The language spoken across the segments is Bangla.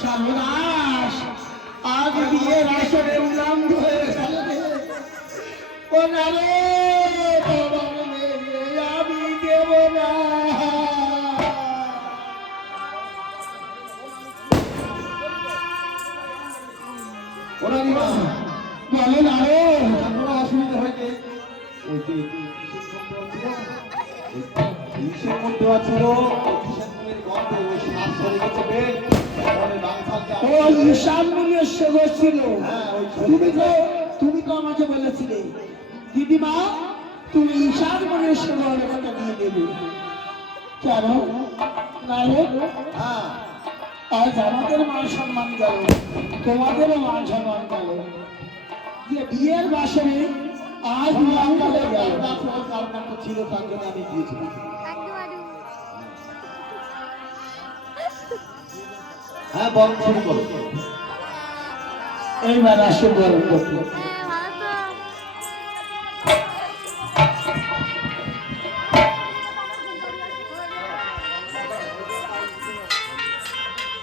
সর্বনাশ আজ বিয়ের আসরে উলঙ্গ হয়ে গেল আমি দেব না বলেন আরো অসুবিধা হয়েছে তুমি তো আমাকে বলেছিলে দিদিমা তুমি ঈশান মনের সেবার কথা দিয়ে দেবে কেন আজ আমাদের মান সম্মান গেল তোমাদেরও মান সম্মান গেল যে বিয়ের বাসনে আজ ছিল তার জন্য আমি দিয়েছিলাম হ্যাঁ বল শুরু করো এইবার আসো বরং করতে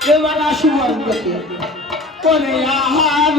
এবার আসো বরং করতে করে আহার